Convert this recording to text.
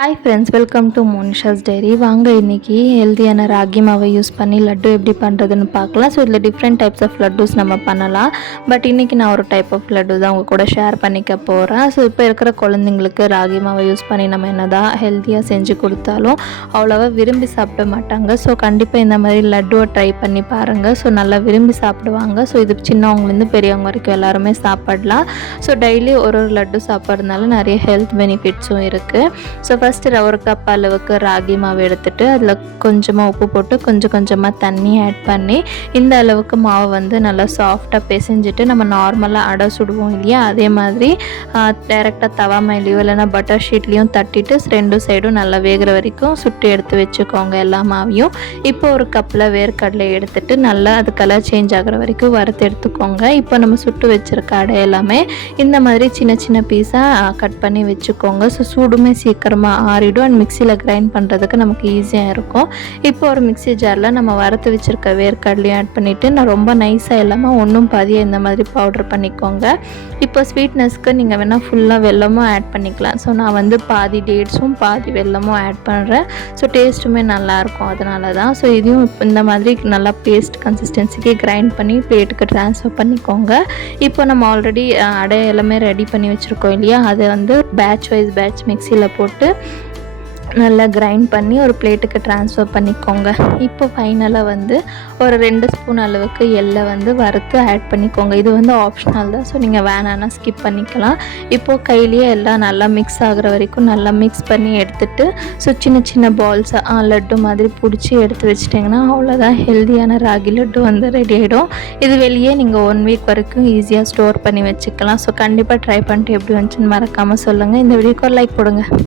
Hi friends, welcome to Monisha's diary. வாங்க இன்றைக்கி ஹெல்த்தியான ராகி மாவை யூஸ் பண்ணி லட்டு எப்படி பண்ணுறதுன்னு பார்க்கலாம். ஸோ இதில் டிஃப்ரெண்ட் டைப்ஸ் ஆஃப் லட்டுஸ் நம்ம பண்ணலாம். பட் இன்றைக்கி நான் ஒரு டைப் ஆஃப் லட்டு தான் உங்கள் கூட ஷேர் பண்ணிக்க போகிறேன். ஸோ இப்போ இருக்கிற குழந்தைங்களுக்கு ராகி மாவை யூஸ் பண்ணி நம்ம என்ன தான் ஹெல்த்தியாக செஞ்சு கொடுத்தாலும் அவ்வளோவா விரும்பி சாப்பிட மாட்டாங்க. ஸோ கண்டிப்பாக இந்த மாதிரி லட்டுவை ட்ரை பண்ணி பாருங்கள். ஸோ நல்லா விரும்பி சாப்பிடுவாங்க. ஸோ இது சின்னவங்கலேருந்து பெரியவங்க வரைக்கும் எல்லாருமே சாப்பிடலாம். ஸோ டெய்லி ஒரு லட்டு சாப்பிட்றதுனால நிறைய ஹெல்த் பெனிஃபிட்ஸும் இருக்குது. ஸோ ஃபஸ்ட்டு ஒரு கப் அளவுக்கு ராகி மாவு எடுத்துகிட்டு அதில் கொஞ்சமாக உப்பு போட்டு கொஞ்சமாக தண்ணி ஆட் பண்ணி இந்த அளவுக்கு மாவை வந்து நல்லா சாஃப்டாக பிசைஞ்சிட்டு நம்ம நார்மலாக அடை சுடுவோம் இல்லையா, அதே மாதிரி டைரெக்டாக தவா மேலேயோ இல்லைனா பட்டர் ஷீட்லேயும் தட்டிட்டு ரெண்டு சைடும் நல்லா வேகிற வரைக்கும் சுட்டு எடுத்து வச்சுக்கோங்க எல்லா மாவையும். இப்போ ஒரு கப்பில் வேர்க்கடலை எடுத்துகிட்டு நல்லா அது கலர் சேஞ்ச் ஆகிற வரைக்கும் வறுத்து எடுத்துக்கோங்க. இப்போ நம்ம சுட்டு வச்சுருக்க அடை எல்லாமே இந்த மாதிரி சின்ன சின்ன பீஸாக கட் பண்ணி வச்சுக்கோங்க. ஸோ சூடுமே சீக்கிரமாக ஆறிடும் அண்ட் மிக்சியில் கிரைண்ட் பண்ணுறதுக்கு நமக்கு ஈஸியாக இருக்கும். இப்போ ஒரு மிக்சி ஜாரில் நம்ம வறுத்து வச்சுருக்க வேர்க்கடலையும் ஆட் பண்ணிவிட்டு நான் ரொம்ப நைஸாக இல்லாமல் ஒன்றும் பாதியாக இந்த மாதிரி பவுடர் பண்ணிக்கோங்க. இப்போ ஸ்வீட்னஸ்க்கு நீங்கள் வேணால் ஃபுல்லாக வெல்லமும் ஆட் பண்ணிக்கலாம். ஸோ நான் வந்து பாதி டேட்ஸும் பாதி வெல்லமும் ஆட் பண்ணுறேன். ஸோ டேஸ்ட்டுமே நல்லாயிருக்கும், அதனால தான். ஸோ இதையும் இந்த மாதிரி நல்லா பேஸ்ட் கன்சிஸ்டன்சிக்கு கிரைண்ட் பண்ணி பிளேட்டுக்கு ட்ரான்ஸ்ஃபர் பண்ணிக்கோங்க. இப்போ நம்ம ஆல்ரெடி அடை எல்லாமே ரெடி பண்ணி வச்சுருக்கோம் இல்லையா, அதை வந்து பேட்ச் வைஸ் பேட்ச் மிக்சியில் போட்டு நல்லா கிரைண்ட் பண்ணி ஒரு பிளேட்டுக்கு ட்ரான்ஸ்ஃபர் பண்ணிக்கோங்க. இப்போ ஃபைனலாக வந்து ஒரு 2 ஸ்பூன் அளவுக்கு எள்ளை வந்து வறுத்து ஆட் பண்ணிக்கோங்க. இது வந்து ஆப்ஷனல் தான், ஸோ நீங்கள் வேணான்னா ஸ்கிப் பண்ணிக்கலாம். இப்போது கையிலேயே எல்லாம் நல்லா மிக்ஸ் ஆகிற வரைக்கும் நல்லா மிக்ஸ் பண்ணி எடுத்துகிட்டு ஸோ சின்ன சின்ன பால்ஸாக லட்டு மாதிரி பிடிச்சி எடுத்து வச்சிட்டிங்கன்னா அவ்வளோதான், ஹெல்தியான ராகி லட்டு வந்து ரெடி ஆகிடும். இது வெளியே நீங்கள் 1 வீக் வரைக்கும் ஈஸியாக ஸ்டோர் பண்ணி வச்சுக்கலாம். ஸோ கண்டிப்பாக ட்ரை பண்ணிட்டு எப்படி வந்துச்சுன்னு மறக்காமல் சொல்லுங்கள். இந்த வீடியோக்கு ஒரு லைக் கொடுங்க.